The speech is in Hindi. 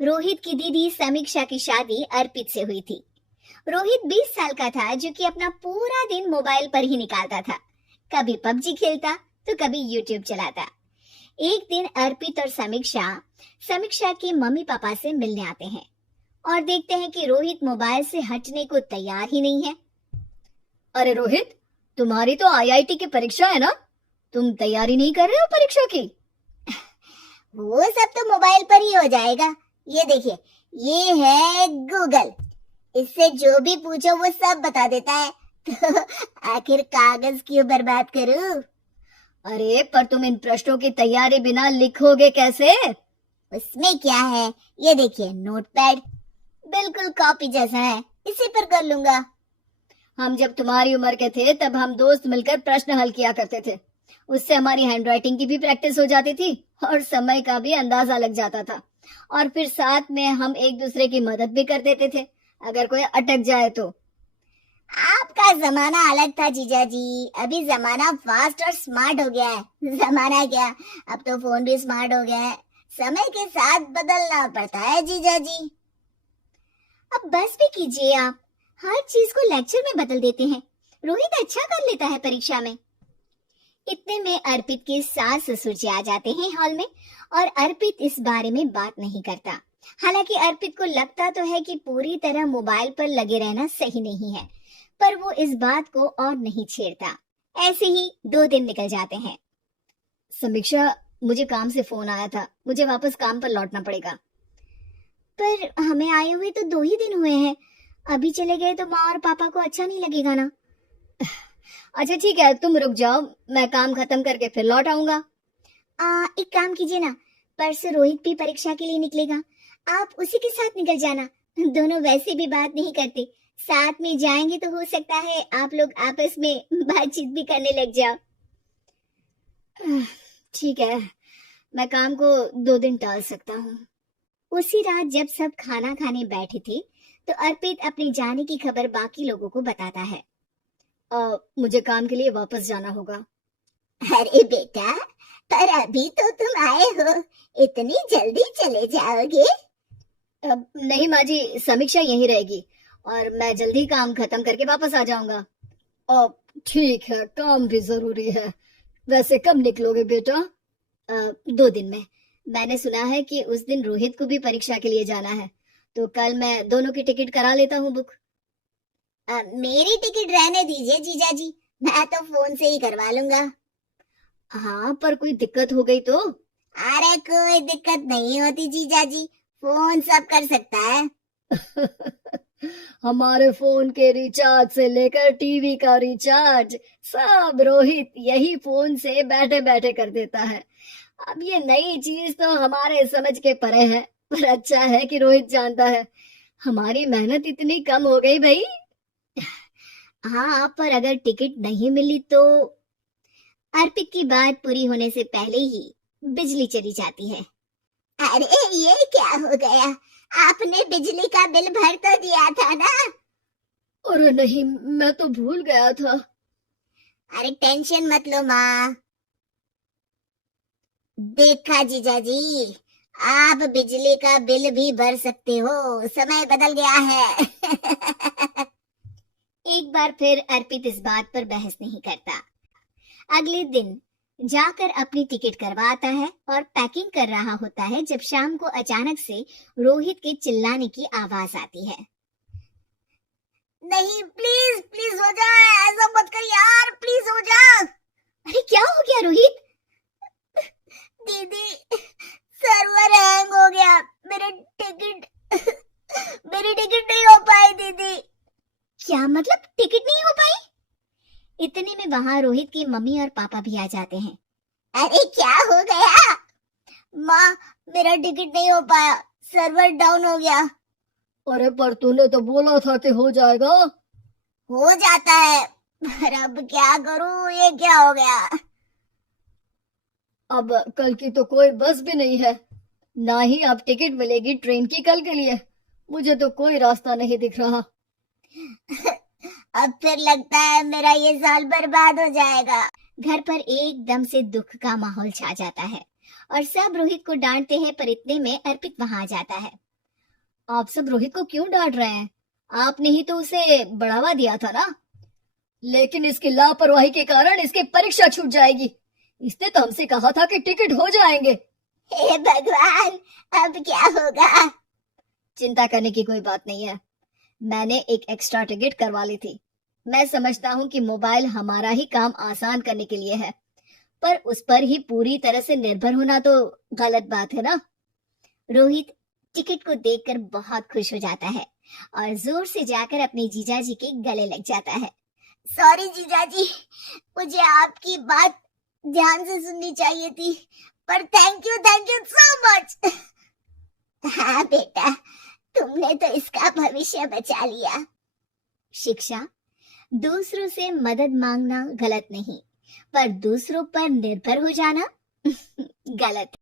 रोहित की दीदी समीक्षा की शादी अर्पित से हुई थी। रोहित 20 साल का था, जो कि अपना पूरा दिन मोबाइल पर ही निकालता था। कभी पबजी खेलता तो कभी यूट्यूब चलाता। एक दिन अर्पित और समीक्षा समीक्षा के मम्मी पापा से मिलने आते हैं और देखते हैं कि रोहित मोबाइल से हटने को तैयार ही नहीं है। अरे रोहित, तुम्हारी तो आईआईटी की परीक्षा है ना? तुम तैयारी नहीं कर रहे हो परीक्षा की? वो सब तो मोबाइल पर ही हो जाएगा। ये देखिए, ये है गूगल। इससे जो भी पूछो वो सब बता देता है। तो आखिर कागज क्यों बर्बाद करूं? अरे पर तुम इन प्रश्नों की तैयारी बिना लिखोगे कैसे? उसमें क्या है, ये देखिए नोटपैड, बिल्कुल कॉपी जैसा है, इसी पर कर लूंगा। हम जब तुम्हारी उम्र के थे तब हम दोस्त मिलकर प्रश्न हल किया करते थे। उससे हमारी हैंडराइटिंग की भी प्रैक्टिस हो जाती थी और समय का भी अंदाजा लग जाता था। और फिर साथ में हम एक दूसरे की मदद भी कर देते थे अगर कोई अटक जाए तो। आपका जमाना अलग था जीजा जी, अभी जमाना फास्ट और स्मार्ट हो गया है। जमाना क्या, अब तो फोन भी स्मार्ट हो गया है। समय के साथ बदलना पड़ता है जीजा जी। अब बस भी कीजिए, आप हर चीज को लेक्चर में बदल देते हैं। रोहित अच्छा कर लेता है परीक्षा में। इतने में अर्पित के सास ससुर जी आ जाते हैं हॉल में, और अर्पित इस बारे में बात नहीं करता। हालांकि अर्पित को लगता तो है कि पूरी तरह मोबाइल पर लगे रहना सही नहीं है, पर वो इस बात को और नहीं छेड़ता। ऐसे ही 2 दिन निकल जाते हैं। समीक्षा, मुझे काम से फोन आया था, मुझे वापस काम पर लौटना पड़ेगा। पर हमें आए हुए तो 2 ही दिन हुए हैं, अभी चले गए तो माँ और पापा को अच्छा नहीं लगेगा ना। अच्छा ठीक है, तुम रुक जाओ, मैं काम खत्म करके फिर लौट आऊंगा। एक काम कीजिए ना, परसों रोहित भी परीक्षा के लिए निकलेगा, आप उसी के साथ निकल जाना। दोनों वैसे भी बात नहीं करते, साथ में जाएंगे तो हो सकता है आप लोग आपस में बातचीत भी करने लग जाओ। ठीक है, मैं काम को 2 दिन टाल सकता हूँ। उसी रात जब सब खाना खाने बैठे थे तो अर्पित अपने जाने की खबर बाकी लोगों को बताता है। मुझे काम के लिए वापस जाना होगा। अरे बेटा, पर अभी तो तुम आए हो, इतनी जल्दी चले जाओगे? नहीं माँ जी, समीक्षा यहीं रहेगी और मैं जल्दी काम खत्म करके वापस आ जाऊंगा। ठीक है, काम भी जरूरी है। वैसे कब निकलोगे बेटा? 2 दिन में। मैंने सुना है कि उस दिन रोहित को भी परीक्षा के लिए जाना है, तो कल मैं दोनों की टिकट करा लेता हूँ बुक। मेरी टिकट रहने दीजिए जीजा जी, मैं तो फोन से ही करवा लूंगा। हाँ, पर कोई दिक्कत हो गई तो? अरे कोई दिक्कत नहीं होती जीजा जी, फोन सब कर सकता है। हमारे फोन के रिचार्ज से लेकर टीवी का रिचार्ज सब रोहित यही फोन से बैठे बैठे कर देता है। अब ये नई चीज तो हमारे समझ के परे है, पर अच्छा है कि रोहित जानता है। हमारी मेहनत इतनी कम हो गई भाई। हाँ, पर अगर टिकट नहीं मिली तो? अर्पित की बात पूरी होने से पहले ही बिजली चली जाती है। अरे ये क्या हो गया, आपने बिजली का बिल भर तो दिया था ना? अरे नहीं, मैं तो भूल गया था। अरे टेंशन मत लो माँ। देखा जीजा जी, आप बिजली का बिल भी भर सकते हो, समय बदल गया है। एक बार फिर अर्पित इस बात पर बहस नहीं करता। अगले दिन जाकर अपनी टिकट करवाता है और पैकिंग कर रहा होता है जब शाम को अचानक से रोहित के चिल्लाने की आवाज आती है। नहीं, प्लीज प्लीज हो जा, ऐसा मत कर यार, प्लीज हो जा। अरे क्या हो गया रोहित? दीदी, सर्वर हैंग हो गया, मेरी टिकट नहीं हो पाई दीदी। क्या मतलब टिकट नहीं हो पाई? इतने में वहां रोहित की मम्मी और पापा भी आ जाते हैं। अरे क्या हो गया? माँ, मेरा टिकट नहीं हो पाया, सर्वर डाउन हो गया। अरे पर तूने तो बोला था कि हो जाएगा। हो जाता है, पर अब क्या करूं, ये क्या हो गया? अब कल की तो कोई बस भी नहीं है, ना ही अब टिकट मिलेगी ट्रेन की कल के लिए। मुझे तो कोई रास्ता नहीं दिख रहा। अब फिर लगता है मेरा ये साल बर्बाद हो जाएगा। घर पर एकदम से दुख का माहौल छा जाता है और सब रोहित को डांटते हैं, पर इतने में अर्पित वहां आ जाता है। आप सब रोहित को क्यों डांट रहे हैं? आपने ही तो उसे बढ़ावा दिया था ना। लेकिन इसकी लापरवाही के कारण इसकी परीक्षा छूट जाएगी। इसने तो हमसे कहा था कि टिकट हो जाएंगे। हे भगवान, अब क्या होगा? चिंता करने की कोई बात नहीं है। मैंने एक एक्स्ट्रा टिकट करवा ली थी। मैं समझता हूँ कि मोबाइल हमारा ही काम आसान करने के लिए है, पर उस पर ही पूरी तरह से निर्भर होना तो गलत बात है ना। रोहित टिकट को देखकर बहुत खुश हो जाता है और जोर से जाकर अपने जीजाजी के गले लग जाता है। सॉरी जीजाजी, मुझे आपकी बात ध्यान से सुननी चाहिए थी, पर थैंक यू सो मच। हाँ बेटा, तुमने तो इसका भविष्य बचा लिया। शिक्षा, दूसरों से मदद मांगना गलत नहीं, पर दूसरों पर निर्भर हो जाना गलत।